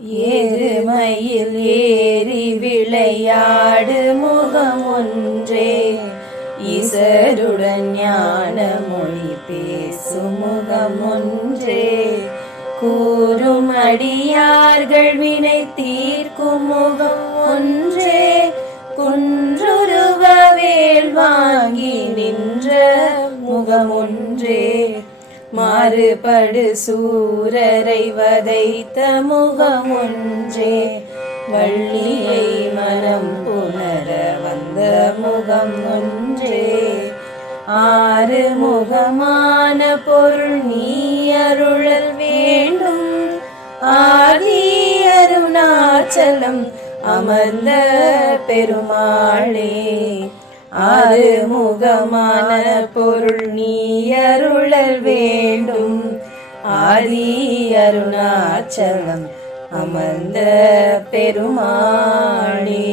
ஏறுமயில் ஏறி விளையாடு முகம் ஒன்றே, ஈசருடன் ஞான மொழி பேசும் முகம் ஒன்றே, கூறும் அடியார்கள் வினை தீர்க்கும் முகம் ஒன்றே, குன்றுருவ வேல் வாங்கி நின்ற முகம் ஒன்றே, மாறுபடு சூரரை வதைத்த முகம் ஒன்றே, வள்ளியை மனம் புணர வந்த முகம் ஒன்றே, ஆறு முகமான பொருள் நீ அருளல் வேண்டும், ஆதி அருணாச்சலம் அமர்ந்த பெருமாளே, ஆறு முகமான பொருள் நீ அருளல் வேண்டும், ஆதி அருணாச்சலம் அமர்ந்த பெருமாளே.